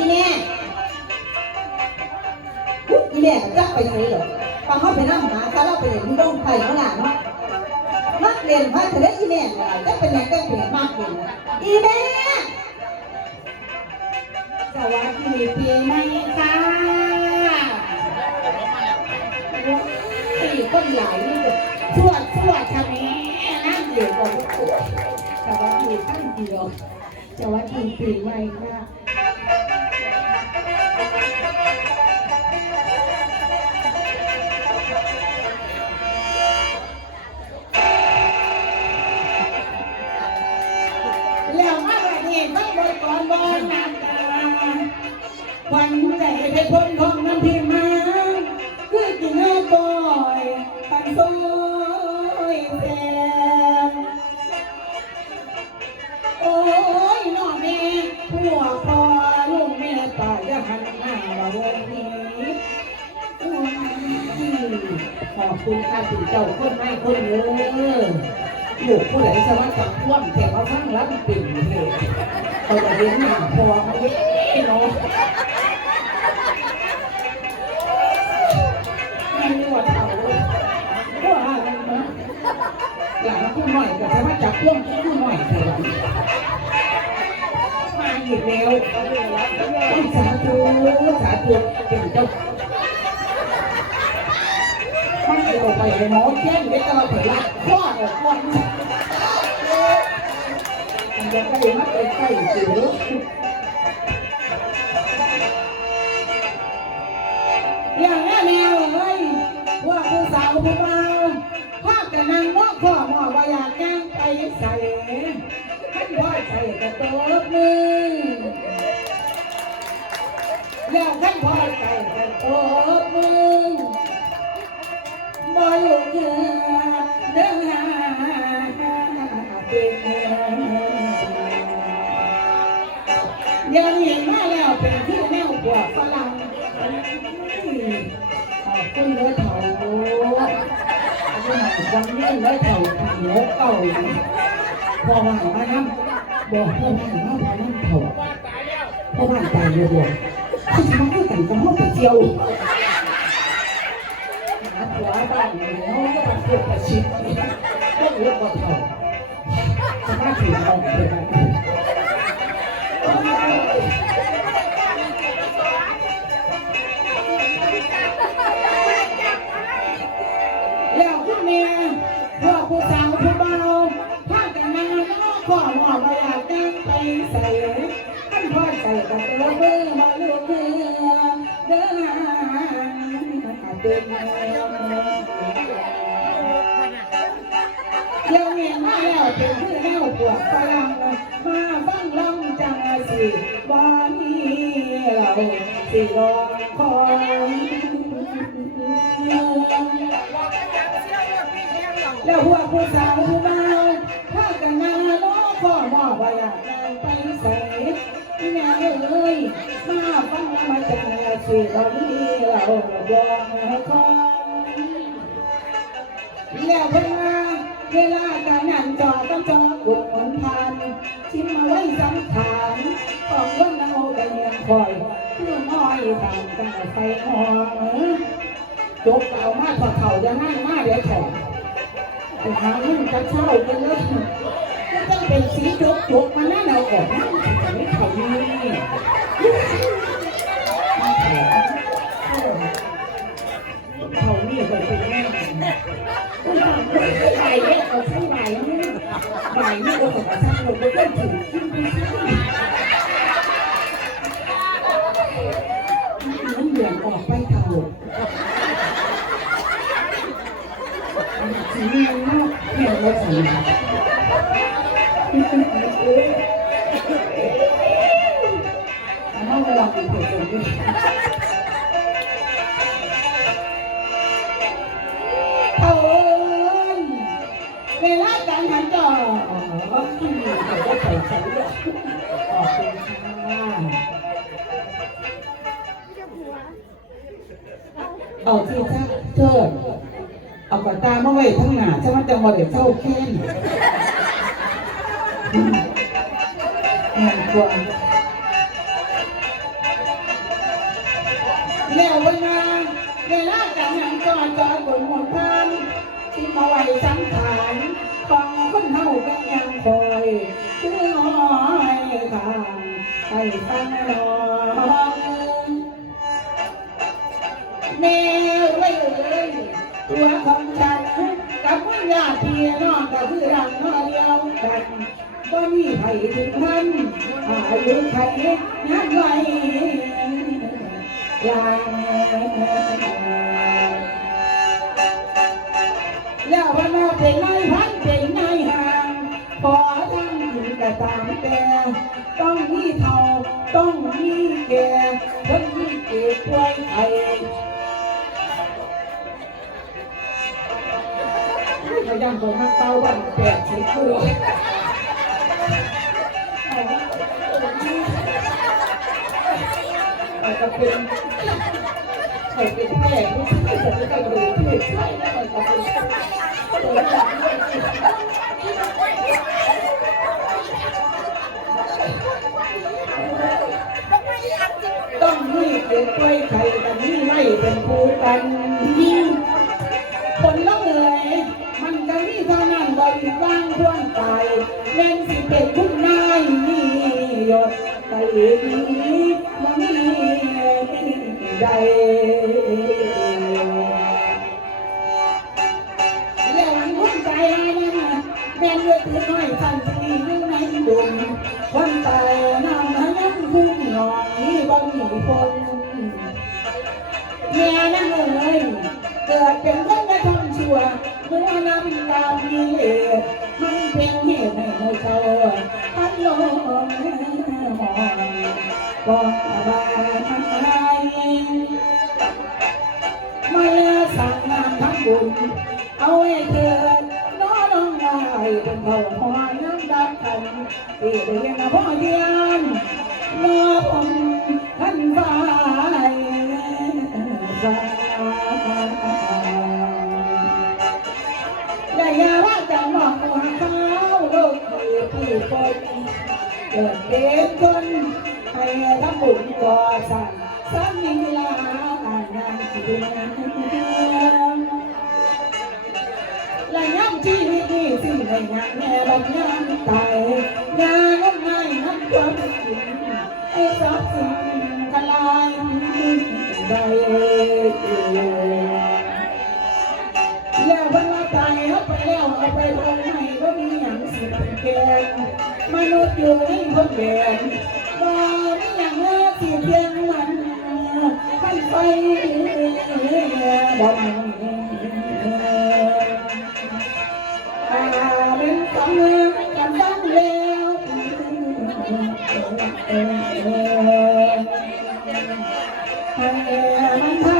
อีแม่อีแม่จักไปใส่หรอฟังเขาไปนั่งหาถ้าเราไปเรียนที่โรงไทยขาหลานเนาะมักเรียนพระเถรอีแม่จะเป็นยังไงเปลี่ยนมากเลยอีแม่สวัสดีปีใหม่ค่ะสี่คนหลายนี่ก็ทั่วทั่วทำนี้นั่งเดียวกันทั่วสวัสดีท่านเดียวสวัสดีปีใหม่ค่ะ ใจไปพ้นของน้ำพิมมาคือกินเนื้อก่อยปันซอยแซมโอ้ยน้องแม่ผัวพ่อลูกแม่ตายจะหันหน้ามาวันนี้ขอบคุณค่ะถึงเจ้าคนไม่คนเยอะลูกผู้ใดจะมาจับพ่วงแต่มาฟังรับปิ่นเหตุเขาจะเลี้ยงหน้าพอเขาเลี้ยงน้อง นะอยางมาพูดหน่อยแต่ถ้ามาจับพ่วงพูดหน่อยเถอะมาอีกแล้วต้องสาธุสาธุเป็นเจ้ามันจะออกไปในหมอแจ้งเด็กเราเผยละข้อออกก่อนมันจะใกล้มาใกล้ใกล้สิอย่างนี้แมวเอ้ยว่าผู้สาวผู้เบาาพจะนั่องข้อมอว่าอยากย่างไปใส่ท่านพ่อใส่กระโตบมือแล้วท่านพ่อใส่กระโตบมือบ่ลูกเดือเด้อเป็นเดี๋ยวนี้มาแล้วเป็นที่แนวกว่าฝรั่งขอบคุณเลยเถา วันนี้เลยเถ่าเหนียวเก่าพอว่ามาน้ำบอกพ่อว่ามาพอน้ำเถ่าพ่อว่าตายเลยบอกคุณมาพูดกันกับห้องเจียวหาผัวบ้านแล้วก็มาเที่ยวประชิดต้องเลือกว่าเถ่าจะมาถึงเอกเล เตื้อเบอร์มาลูกเรือเดินเป็นเดี๋ยนมาแล้วเป็นผู้แนวปวดฝรั่งมาฟังลำจังสิว่ามีเราสิรอคอยแล้วหัวผู้สาวผู้เมาถ้ากันนาล้อข้อมอว่าอยากนางไปใส่แม่ เอ้ยมาฟังมาจากสิเราดีเราลองให้คอนแล้วเพิ่งมาเวลาการนั่นจอต้องจอกุดหนทานชิมมาไว้สังขารของวันนาโอกันเนียงคอยเพื่อน้อยทำกันไฟหอจบเก่ามาถอดเข่าจะนั่งมาเดี๋ยวถอดไปหาเงินจะเช่ากันเลยก็ต้องเป็นสีจกจกมาหน้าเราออกนั่ง ไม่เขาดีเขานี่ก็เป็นแม่ใบเนี่เอาใช้ใบนี่ใบนี่ก็ต้องใช้เราก็ต้องถือขึ้นไปมันเหลืองออกไปเทาสีเงินมากเพียงเราสีน้อง ระวังอีกเผื่อคนด้วยเอาเวลาการหันจอที่มีเขาก็ใส่ใส่ด้วยขอบคุณค่ะเอาที่ถ้าเธอเอากระตามาไว้ทั้งหน้าใช่ไหมจังหวะเดี๋ยวเจ้าแค้นงานกวาาก็ยังคอยคือน้อยทางไปฟังรองแม่ไว้เลยตัวของฉันกับวิญญาณพี่น้องก็คือรังนอเดียวกันก็มีไผถึงพันอายุไผนับไว้ลาแล้ววันเราเป็นนายพันำถึงแต่ตามแกต้องมีเท่าต้องมีแก่คนที่เก็บไว้ไอ้พยายามผมมาเต้าวันแปดสิบกิโลเอาก็เป็นใครเป็นแม่ผู้ชายจะไม่ได้ดูที่ใช่แล้วมันจะเป็น เป็นกล้วยไข่กันนี่ไม่เป็นคู่กันมี เกิดเป็นคนไม่ทำชั่วหัวน้ำตามีเหตุมันเป็นเหตุให้เขาพันลมหอนก่อนบายมาสั่งงานทำบุญเอาไว้เถิดน้อน้องนายเป็นเขาหอยน้ำดับกันเอีเรียนพ่อเทียนน้อผมท่านฟ้าฟ้า ที่ผู้คนเกิดเป็นคนให้ทำบุญก่อสร้างสร้างมีลางานที่ดีและย้ำชีวิตนี้สิ่งใดงานแม่บัดย้ำตายงานง่ายน้ำความจริงไอ้ทรัพย์สินทลายได้ เป็นแกนมนุษย์อยู่ในคนแก่นว่ามีอย่างเมื่อสิเพียงมันขันไฟบ่มันอาเป็นสองมือกันตั้งแล้วให้มันทา